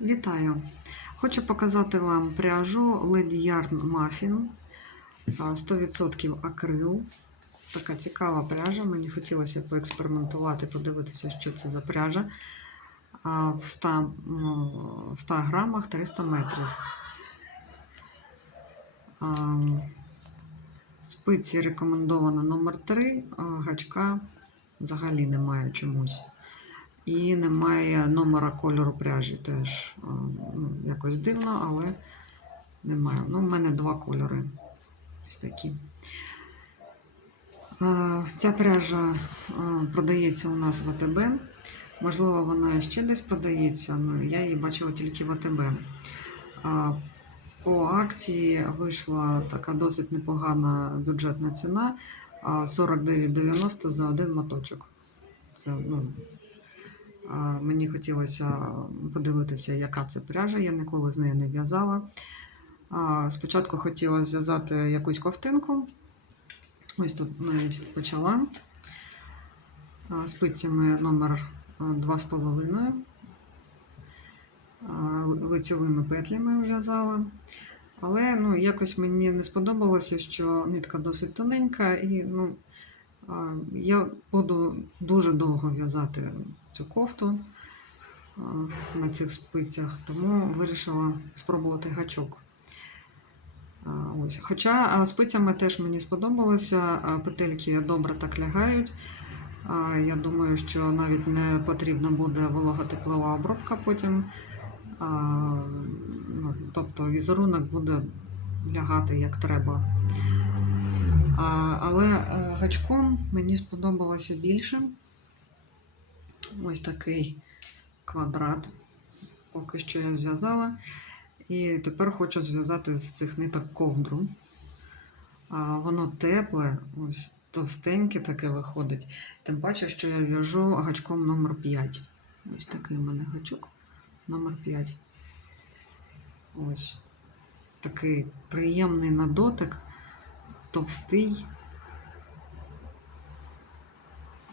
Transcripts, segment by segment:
Вітаю! Хочу показати вам пряжу Lady Yarn Muffin 100% акрил. Така цікава пряжа. Мені хотілося поекспериментувати, подивитися, що це за пряжа. В 100, ну, в 100 грамах 300 метрів. Спиці рекомендовано номер 3 гачка взагалі немає чомусь. І немає номера кольору пряжі теж. Ну, якось дивно, але немає. Ну, в мене два кольори. Ось такі. Ця пряжа продається у нас в АТБ. Можливо, вона ще десь продається, але я її бачила тільки в АТБ. По акції вийшла така досить непогана бюджетна ціна 49,90 за один моточок. Це, ну, Мені хотілося подивитися, яка це пряжа, я ніколи з нею не в'язала. Спочатку хотіла зв'язати якусь ковтинку. Ось тут навіть почала. Спицями номер 2,5. Лицьовими петлями в'язала. Але ну, якось мені не сподобалося, що нитка досить тоненька, і ну, я буду дуже довго в'язати цю кофту на цих спицях, тому вирішила спробувати гачок. Ось. Хоча спицями теж мені сподобалося, петельки добре так лягають. Я думаю, що навіть не потрібна буде вологотеплова обробка потім. Ну, Тобто візерунок буде лягати як треба. Але е, гачком мені сподобалося більше. Ось такий квадрат. Поки що я зв'язала. І тепер хочу зв'язати з цих ниток ковдру. А, Воно тепле, ось товстеньке таке виходить. Тим паче, що я в'яжу гачком номер 5. Ось такий у мене гачок номер 5. Ось. Такий приємний на дотик, товстий.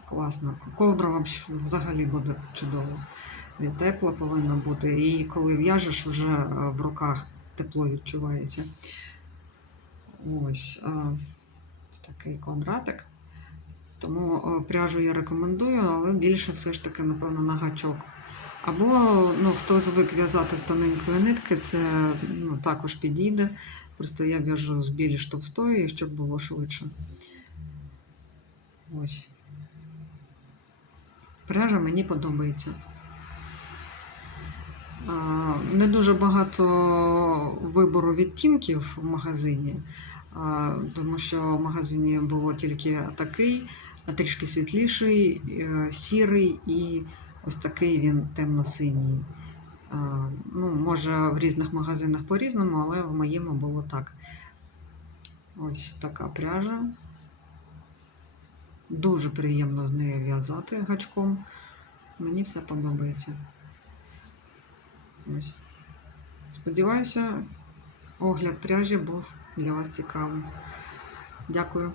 Класно. Ковдра взагалі буде чудово. І тепла повинна бути. І коли в'яжеш, вже е, в руках тепло відчувається. Ось, ось такий квадратик. Тому е, пряжу я рекомендую, але більше все ж таки, напевно, на гачок. Або ну, хто звик в'язати з тоненької нитки, це ну, також підійде. Просто я в'яжу з більш товстої, щоб було швидше. Ось. Пряжа мені подобається. Не дуже багато вибору відтінків в магазині, тому що в магазині було тільки такий, трішки світліший, е, сірий і ось такий він темно-синій. Ну, може, в різних магазинах по-різному, але в моєму було так. Ось така пряжа. Дуже приємно з нею в'язати гачком. Мені все подобається. Ось. Сподіваюся, огляд пряжі був для вас цікавим. Дякую.